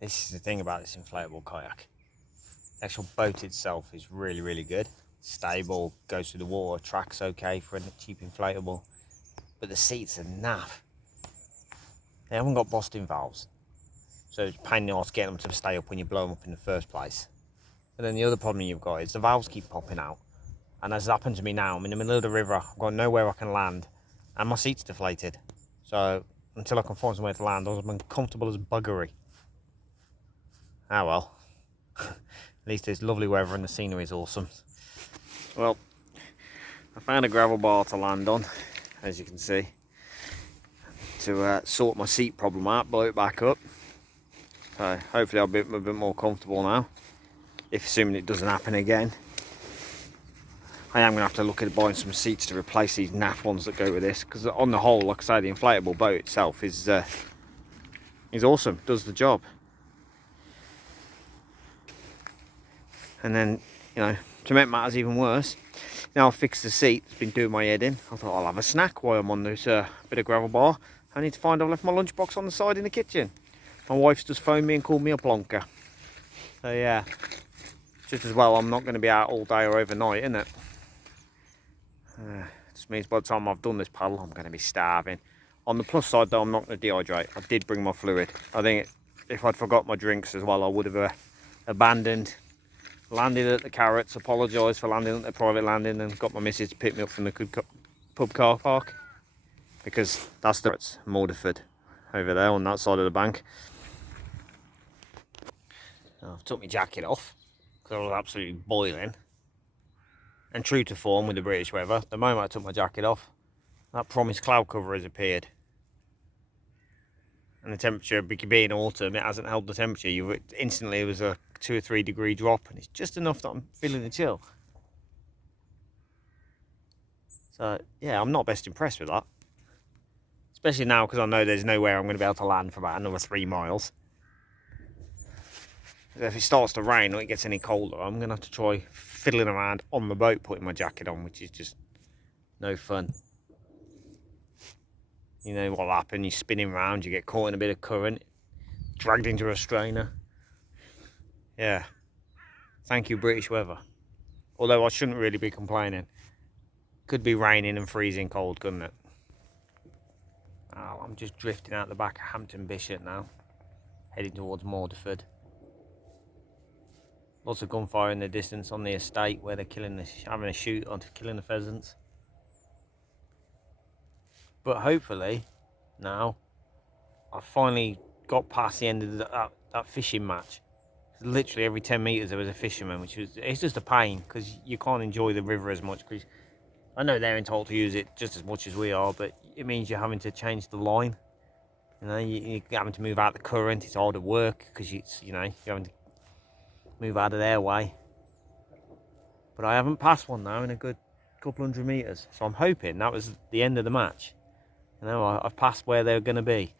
This is the thing about this inflatable kayak. The actual boat itself is really, really good. Stable, goes through the water, tracks okay for a cheap inflatable. But the seats are naff. They haven't got Boston valves. So it's a pain in the arse getting them to stay up when you blow them up in the first place. But then the other problem you've got is the valves keep popping out. And as happened to me now, I'm in the middle of the river, I've got nowhere I can land, and my seat's deflated. So until I can find somewhere to land, I'm uncomfortable as buggery. Ah well. At least it's lovely weather and the scenery is awesome. Well, I found a gravel bar to land on, as you can see, to sort my seat problem out, blow it back up. So hopefully I'll be a bit more comfortable now, if assuming it doesn't happen again. I am going to have to look at buying some seats to replace these naff ones that go with this, because on the whole, like I say, the inflatable boat itself is awesome, does the job. And then, you know, to make matters even worse, now I've fixed the seat, it's been doing my head in. I thought I'll have a snack while I'm on this bit of gravel bar. I need to find I've left my lunchbox on the side in the kitchen. My wife's just phoned me and called me a plonker. So yeah, just as well I'm not going to be out all day or overnight, isn't it? Just means by the time I've done this paddle, I'm going to be starving. On the plus side though, I'm not going to dehydrate. I did bring my fluid. I think if I'd forgot my drinks as well, I would have abandoned. Landed at the Carrots, apologised for landing at the private landing, and got my missus to pick me up from the pub car park. Because that's the Morderford over there on that side of the bank. I've took my jacket off because I was absolutely boiling. And true to form with the British weather, the moment I took my jacket off, that promised cloud cover has appeared. And the temperature, being autumn, it hasn't held the temperature. Instantly, it was a 2 or 3 degree drop, and it's just enough that I'm feeling the chill. So yeah, I'm not best impressed with that. Especially now because I know there's nowhere I'm going to be able to land for about another 3 miles. If it starts to rain or it gets any colder, I'm going to have to try fiddling around on the boat putting my jacket on, which is just no fun. You know what'll happen, you're spinning around, you get caught in a bit of current, dragged into a strainer. Yeah, thank you British weather. Although I shouldn't really be complaining. Could be raining and freezing cold, couldn't it? Oh, I'm just drifting out the back of Hampton Bishop now, heading towards Morderford. Lots of gunfire in the distance on the estate where they're having a shoot on killing the pheasants. But hopefully, now, I've finally got past the end of that fishing match. Literally every 10 metres there was a fisherman, it's just a pain because you can't enjoy the river as much. Because I know they're entitled to use it just as much as we are, but it means you're having to change the line. You know, you're having to move out the current. It's harder work because you're having to move out of their way. But I haven't passed one now in a good couple 100 metres, so I'm hoping that was the end of the match. You know, I've passed where they're going to be,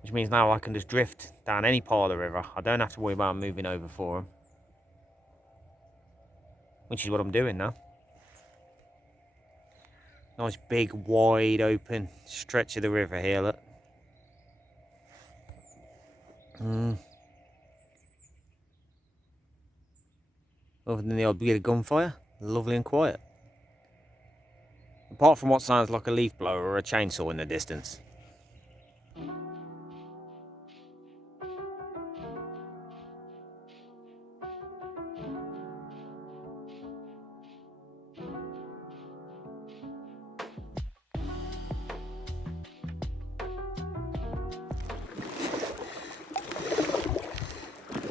which means now I can just drift down any part of the river. I don't have to worry about moving over for them, which is what I'm doing now. Nice big wide open stretch of the river here, look. Other than the odd bit of gunfire, lovely and quiet. Apart from what sounds like a leaf blower or a chainsaw in the distance.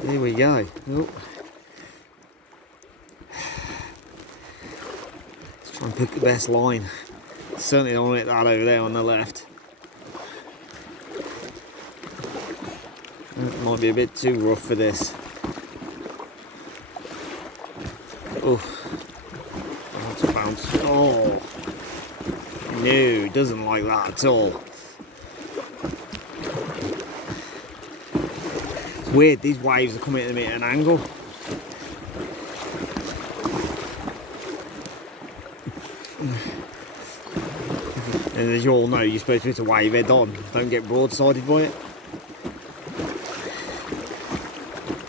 Here we go. Oh. Let's try and pick the best line. Certainly don't want it that over there on the left. It might be a bit too rough for this. Oh, that's a bounce. Oh, no, doesn't like that at all. It's weird, these waves are coming at me at an angle. And as you all know, you're supposed to hit a wave head on. Don't get broadsided by it.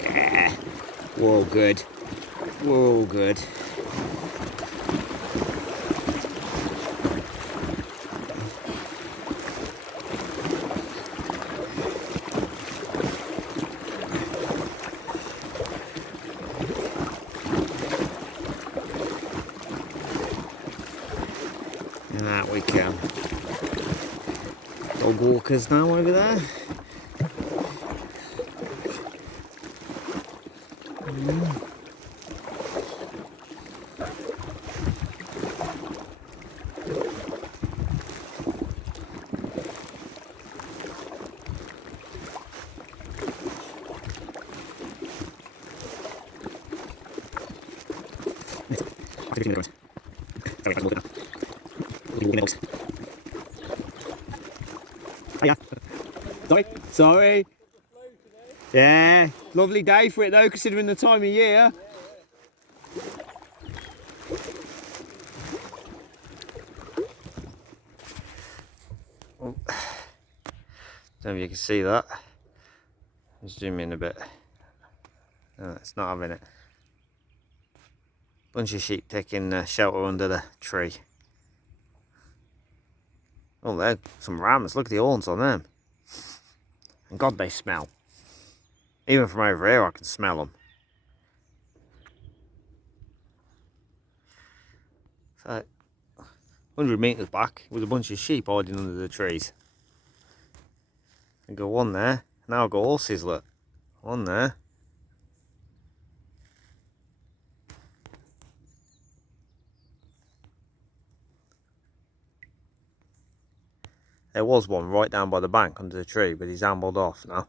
Yeah, we're all good. We're all good. That we can. Dog walkers now over there. Sorry. Yeah, lovely day for it though, considering the time of year. Oh. Don't know if you can see that. Let's zoom in a bit. No, it's not having it. Bunch of sheep taking shelter under the tree. Oh, there's some rams. Look at the horns on them. And God, they smell. Even from over here, I can smell them. So, 100 metres back with a bunch of sheep hiding under the trees. And go one there. Now I've got horses, look. One there. There was one right down by the bank under the tree, but he's ambled off now.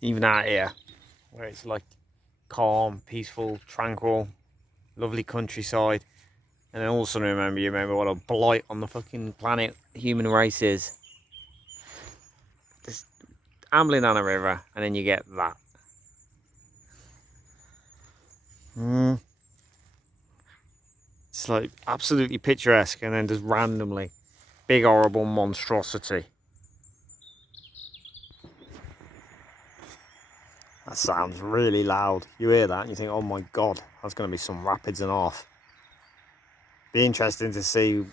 Even out here, where it's like calm, peaceful, tranquil, lovely countryside. And then all of a sudden you remember what a blight on the fucking planet human race is. Just ambling down a river, and then you get that. It's like absolutely picturesque, and then just randomly big horrible monstrosity. That sounds really loud. You hear that and you think, oh my God, that's going to be some rapids and off. Be interesting to see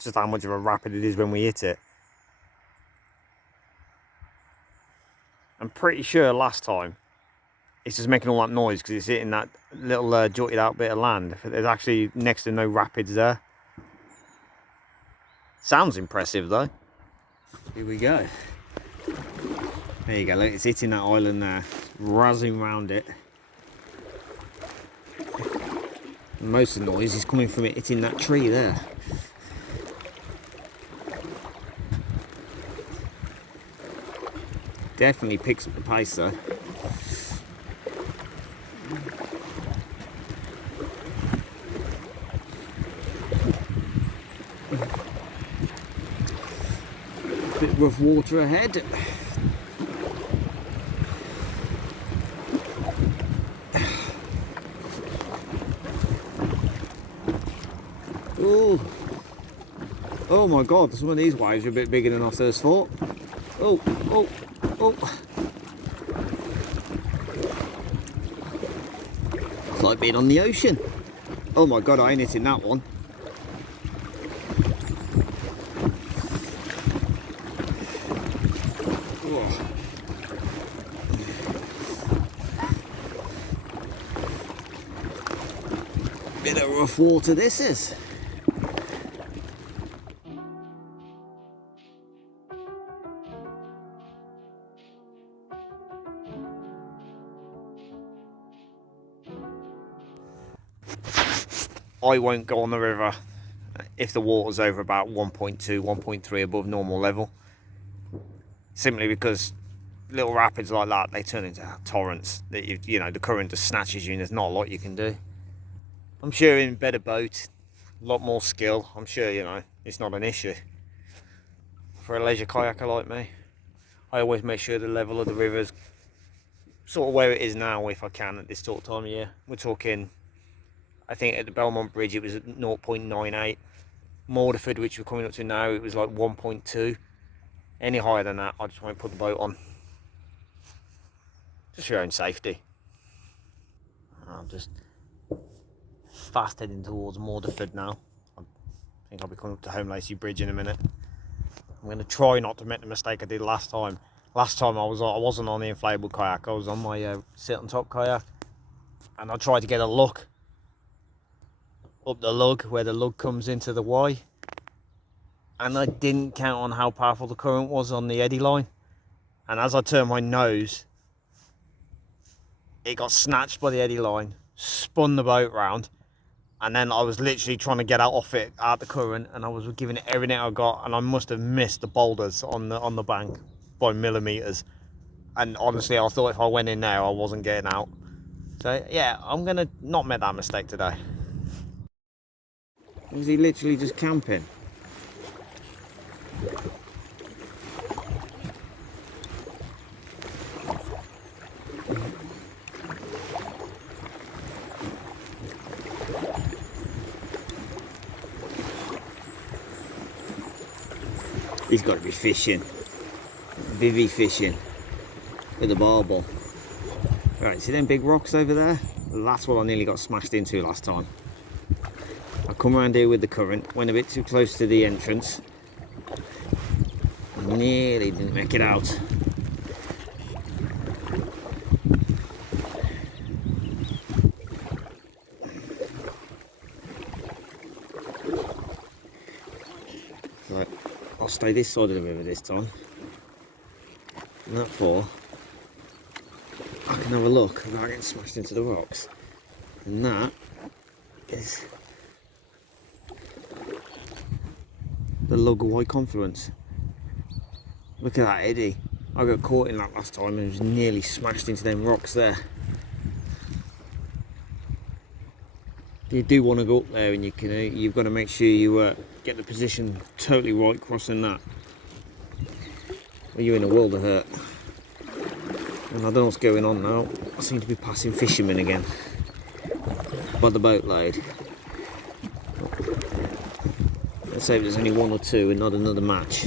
just how much of a rapid it is when we hit it. I'm pretty sure last time it's just making all that noise because it's hitting that little jutted out bit of land. There's actually next to no rapids there. Sounds impressive though. Here we go. There you go, look, it's hitting that island there, razzing round it. And most of the noise is coming from it hitting that tree there. Definitely picks up the pace though. Bit rough water ahead. Oh, oh my God, some of these waves are a bit bigger than I first thought. Oh, oh, oh. It's like being on the ocean. Oh my God, I ain't hitting that one. Oh. Bit of rough water this is. I won't go on the river if the water's over about 1.2, 1.3 above normal level. Simply because little rapids like that, they turn into torrents. That you know, the current just snatches you and there's not a lot you can do. I'm sure in better boat, a lot more skill, I'm sure, you know, it's not an issue. For a leisure kayaker like me, I always make sure the level of the river's sort of where it is now if I can at this sort of time of year. We're talking I think at the Belmont Bridge it was at 0.98. Morderford, which we're coming up to now, it was like 1.2. Any higher than that, I just won't put the boat on. Just for your own safety. I'm just fast heading towards Morderford now. I think I'll be coming up to Holme Lacey Bridge in a minute. I'm going to try not to make the mistake I did last time. Last time I wasn't on the inflatable kayak. I was on my sit on top kayak, and I tried to get a look up the Lugg where the Lugg comes into the Y, and I didn't count on how powerful the current was on the eddy line. And as I turned my nose, it got snatched by the eddy line, spun the boat round, and then I was literally trying to get out off it out the current, and I was giving it everything I got, and I must have missed the boulders on the bank by millimeters. And honestly, I thought if I went in there, I wasn't getting out. So yeah, I'm gonna not make that mistake today. Is he literally just camping? He's got to be fishing. Bivvy fishing with a barbel. Right, see them big rocks over there? That's what I nearly got smashed into last time. I come around here with the current, went a bit too close to the entrance. Nearly didn't make it out. So I'll stay this side of the river this time. And that for I can have a look without getting smashed into the rocks. And that is the Lugg confluence. Look at that eddy. I got caught in that last time and was nearly smashed into them rocks there. You do want to go up there in your canoe, you've got to make sure you get the position totally right crossing that, or you're in a world of hurt. And I don't know what's going on now. I seem to be passing fishermen again by the boatload. Let's hope there's only one or two and not another match.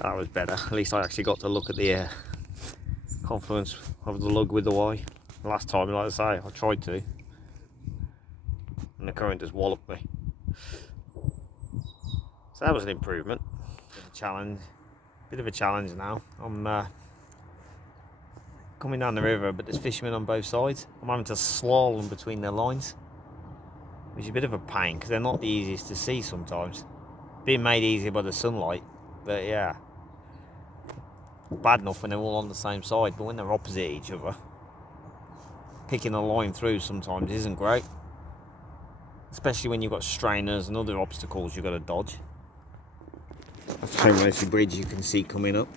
That was better. At least I actually got to look at the confluence of the Lugg with the Y. Last time, like I say, I tried to, and the current just walloped me. So that was an improvement. Bit of a challenge now. I'm coming down the river, but there's fishermen on both sides. I'm having to slalom between their lines, which is a bit of a pain because they're not the easiest to see sometimes. Being made easier by the sunlight, but yeah. Bad enough when they're all on the same side, but when they're opposite each other, picking a line through sometimes isn't great, especially when you've got strainers and other obstacles you've got to dodge. That's Holme Lacey Bridge you can see coming up.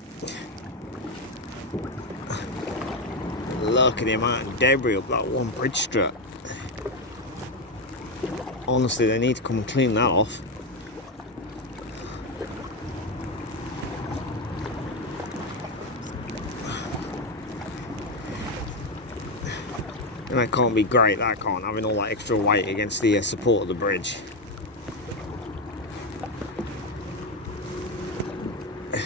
Look at the amount of debris up that one bridge strut. Honestly, they need to come and clean that off. And that can't be great, that can't, having all that extra weight against the support of the bridge. I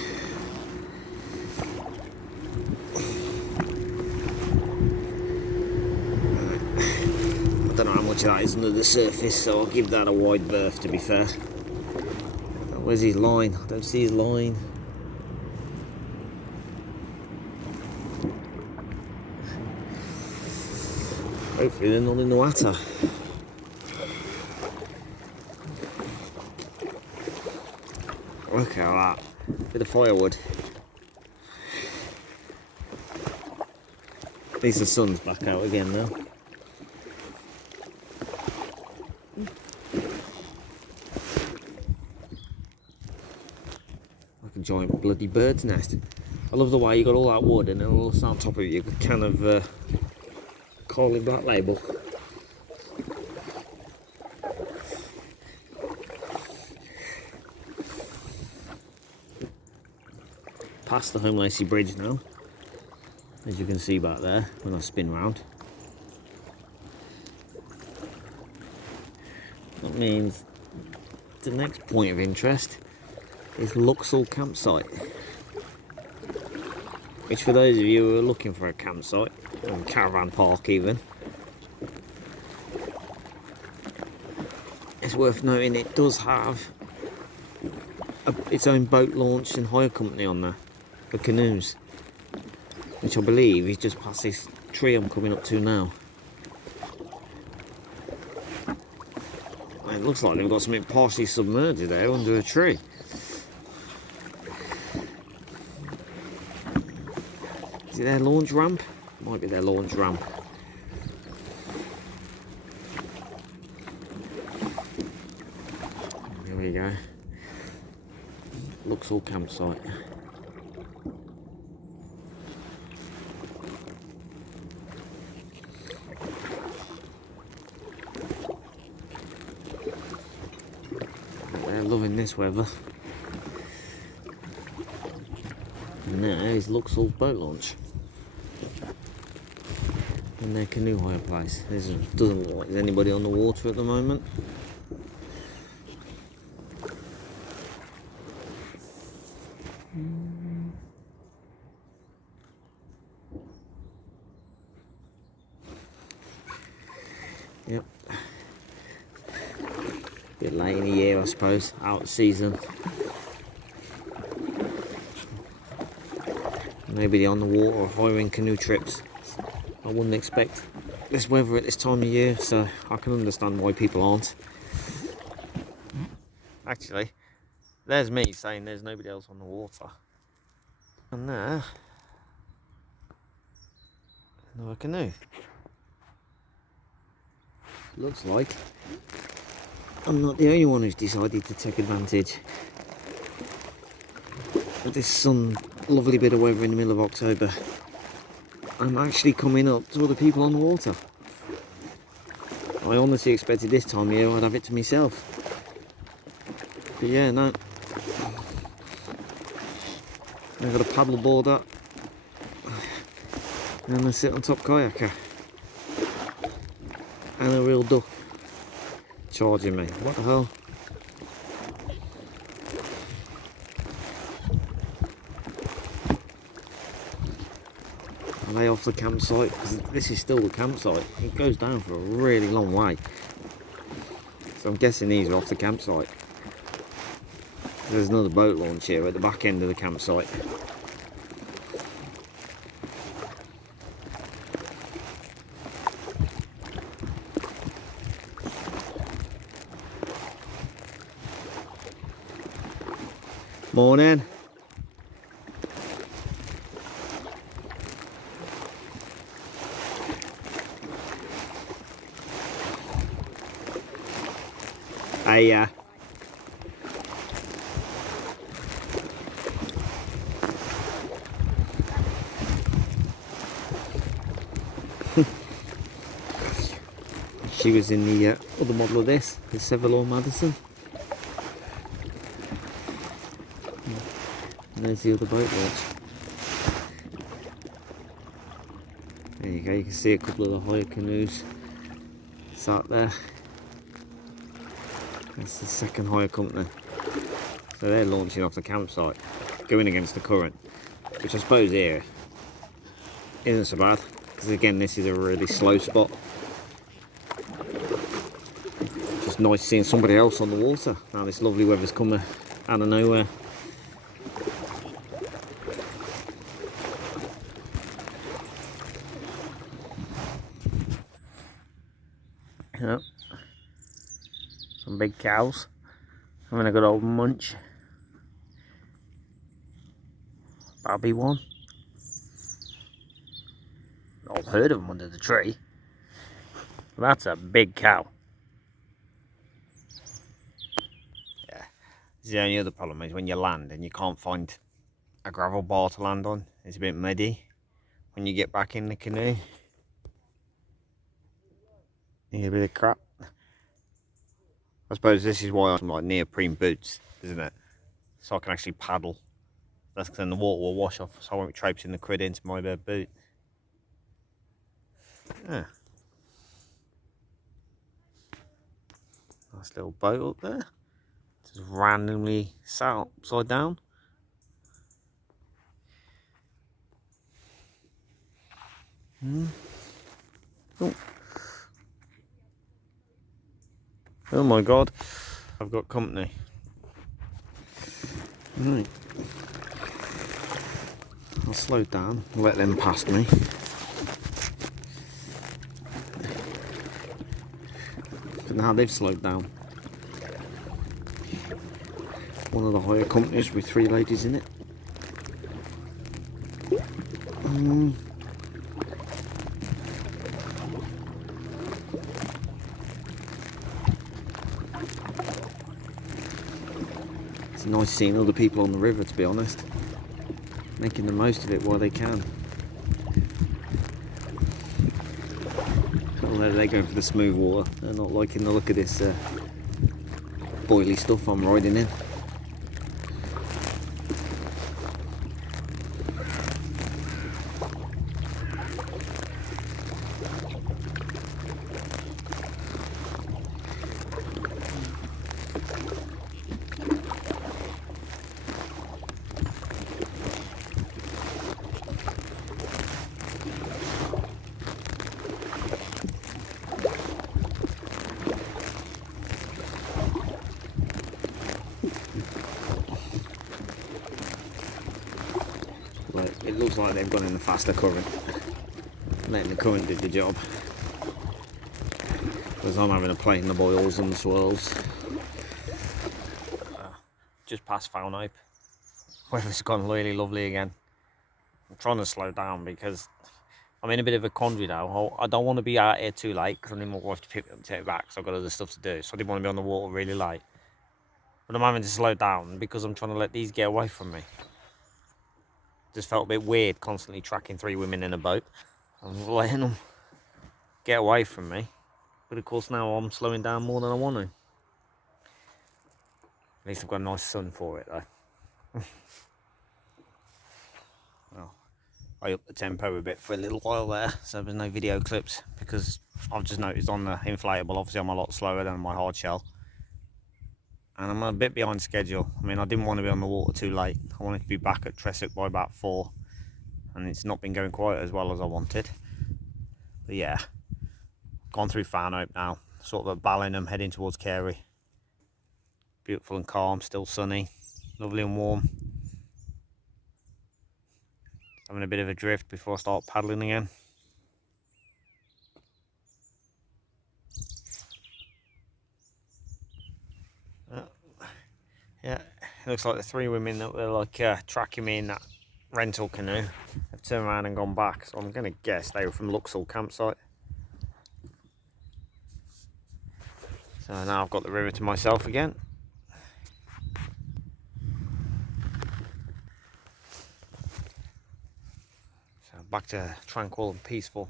don't know how much of that is under the surface, so I'll give that a wide berth, to be fair. Where's his line? I don't see his line. Hopefully they're not in the water. Look at that. Bit of firewood. At least the sun's back out again now. Like a giant bloody bird's nest. I love the way you got all that wood and then also on top of it you got kind of Carey Black Label. Past the Holme Lacey bridge now, as you can see back there when I spin round. That means the next point of interest is Lucksall campsite, which for those of you who are looking for a campsite, or caravan park even, it's worth noting it does have its own boat launch and hire company on there for canoes, which I believe is just past this tree I'm coming up to now. It looks like they've got something partially submerged there under a tree. Is it their launch ramp? Might be their launch ramp. There we go. Lucksall campsite. They're loving this weather. And there is Lucksall's boat launch. And their canoe hire place. Doesn't look like there's anybody on the water at the moment. Yep. Bit late in the year, I suppose, out of season. Nobody on the water or hiring canoe trips. I wouldn't expect this weather at this time of year, so I can understand why people aren't. Actually, there's me saying there's nobody else on the water. And there, another canoe. Looks like I'm not the only one who's decided to take advantage of this lovely bit of weather in the middle of October. I'm actually coming up to other people on the water. I honestly expected this time of year I'd have it to myself. But yeah, no. I've got a paddle board up and a sit on top kayaker and a real duck charging me. What the hell? I lay off the campsite because this is still the campsite. It goes down for a really long way. So I'm guessing these are off the campsite. There's another boat launch here at the back end of the campsite. Morning. Hey, she was in the other model of this, the Sevylor Madison. And there's the other boat launch. There you go, you can see a couple of the hire canoes sat there. That's the second hire company. So they're launching off the campsite, going against the current, which I suppose here isn't so bad, because again this is a really slow spot. Just nice seeing somebody else on the water. Now this lovely weather's coming out of nowhere. Yep. Some big cows having a good old munch. Babby one. I've heard of them under the tree. That's a big cow. Yeah. The only other problem is when you land and you can't find a gravel bar to land on. It's a bit muddy when you get back in the canoe. You get a bit of crap. I suppose this is why I'm like neoprene boots, isn't it? So I can actually paddle. That's because then the water will wash off, so I won't be traipsing the crud into my boot. Yeah. Nice little boat up there. Just randomly sat upside down. Oh. Oh my god, I've got company. Right. I'll slow down, let them past me. But now they've slowed down. One of the hire companies with 3 ladies in it. It's nice seeing other people on the river, to be honest. Making the most of it while they can. Although they're going for the smooth water, they're not liking the look of this boily stuff I'm riding in. Well, it looks like they've gone in the faster current, letting the current do the job, because I'm having a play in the boils and the swirls. Just past Foulnope. Weather's gone really lovely again. I'm trying to slow down because I'm in a bit of a quandary now. I don't want to be out here too late because I need my wife to pick me up and take me back, so I've got other stuff to do. So I didn't want to be on the water really late. But I'm having to slow down because I'm trying to let these get away from me. Just felt a bit weird constantly tracking 3 women in a boat. I'm letting them get away from me. But of course now I'm slowing down more than I want to. At least I've got a nice sun for it though. Well, I upped the tempo a bit for a little while there, so there's no video clips because I've just noticed on the inflatable, obviously I'm a lot slower than my hard shell. And I'm a bit behind schedule. I mean, I didn't want to be on the water too late. I wanted to be back at Tressock by about 4. And it's not been going quite as well as I wanted. But yeah, gone through Foulnope now. Sort of at Ballingham, heading towards Carey. Beautiful and calm, still sunny. Lovely and warm. Having a bit of a drift before I start paddling again. Yeah, it looks like the 3 women that were like tracking me in that rental canoe have turned around and gone back, so I'm going to guess they were from Lucksall campsite. So now I've got the river to myself again. So back to tranquil and peaceful.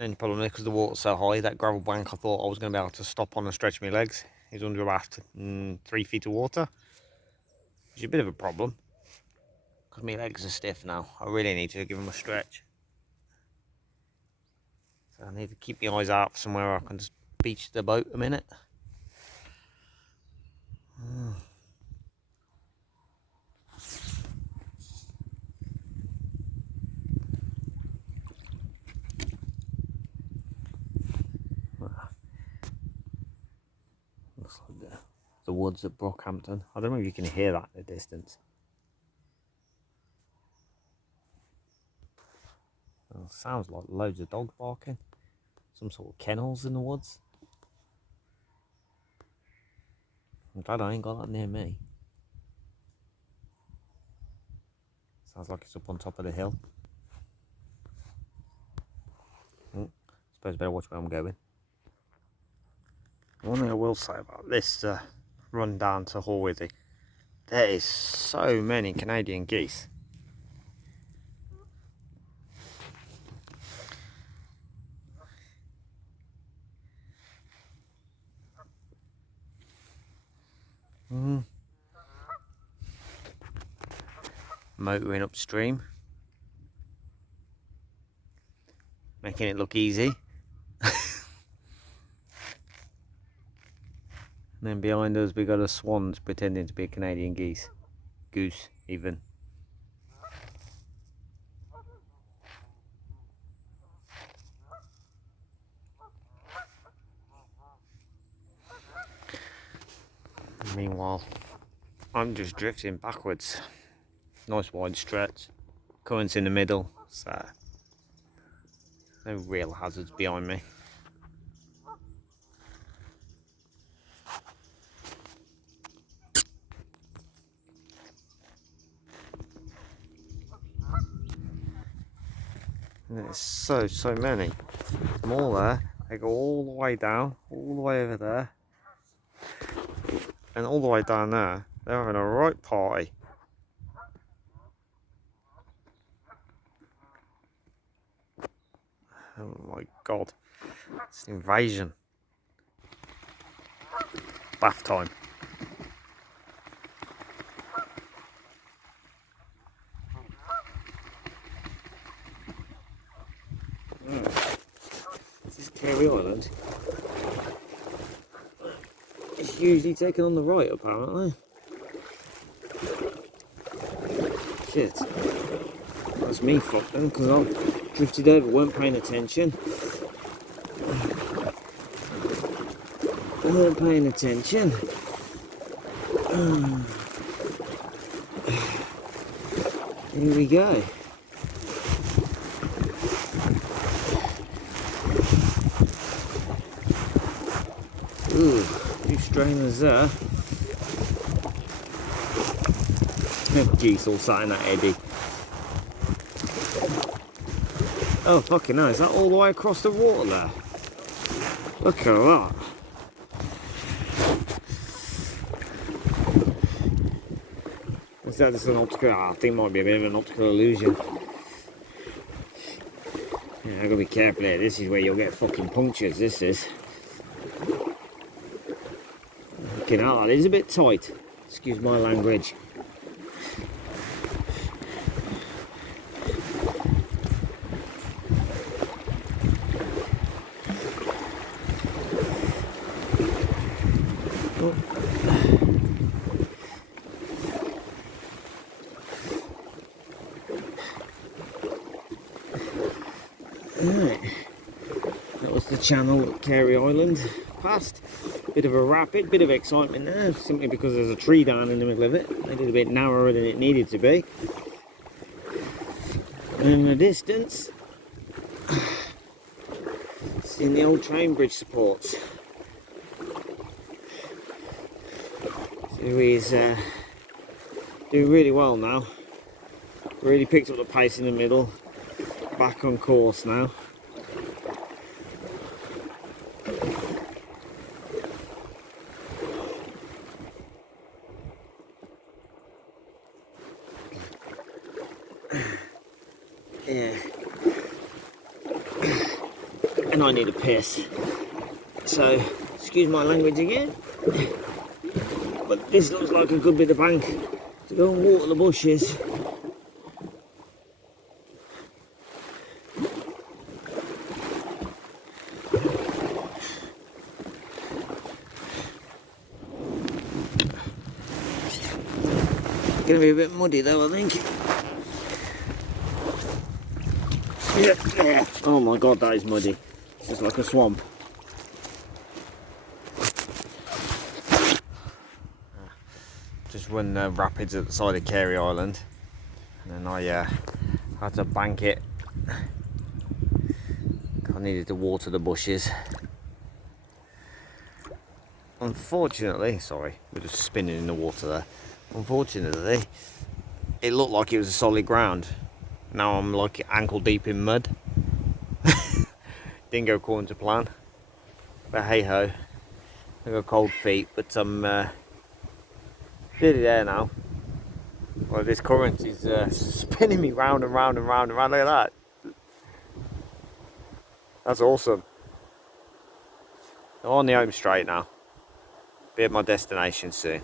Only problem is because the water's so high, that gravel bank I thought I was going to be able to stop on and stretch my legs is under about 3 feet of water, which is a bit of a problem because my legs are stiff now. I really need to give them a stretch. So I need to keep my eyes out for somewhere where I can just beach the boat a minute. Looks like the woods at Brockhampton. I don't know if you can hear that in the distance. Well, sounds like loads of dogs barking. Some sort of kennels in the woods. I'm glad I ain't got that near me. Sounds like it's up on top of the hill. Suppose I better watch where I'm going. One thing I will say about this run down to Hoarwithy, There is so many Canadian geese. Motoring upstream, making it look easy. And then behind us we got a swans pretending to be a Canadian goose even. Meanwhile, I'm just drifting backwards. Nice wide stretch, currents in the middle, so no real hazards behind me. And there's so many. More there. They go all the way down, all the way over there, and all the way down there. They're having a right party. Oh my god, it's an invasion. Bath time. This is Carey Island. It's usually taken on the right, apparently. Shit. That's me fucked then, because I drifted over, weren't paying attention. Weren't paying attention. Here we go. Ooh, a few strainers there. Geese all sat in that eddy. Oh fucking hell, is that all the way across the water there? Look at that. Is that just an optical? I think it might be a bit of an optical illusion. Yeah, I've got to be careful here. This is where you'll get fucking punctures, this is. Fucking hell, that is a bit tight. Excuse my language. Right, that was the channel at Carey Island passed. Bit of a rapid, bit of excitement there, simply because there's a tree down in the middle of it. Made it a bit narrower than it needed to be. And in the distance, seeing the old train bridge supports. So he's doing really well now. Really picked up the pace in the middle. Back on course now. Yeah. And I need a piss. So, excuse my language again. But this looks like a good bit of bank to go and water the bushes. Gonna be a bit muddy though, I think. Yeah. Oh my god, that is muddy. It's just like a swamp. Just run the rapids at the side of Carey Island, and then I had to bank it. I needed to water the bushes. Unfortunately, sorry, we're just spinning in the water there. Unfortunately, it looked like it was a solid ground. Now I'm like ankle deep in mud. Didn't go according to plan. But hey ho, I got cold feet, but I'm Nearly there now. Well, this current is spinning me round and round and round and round. Look at that. That's awesome. I'm on the home straight now. Be at my destination soon.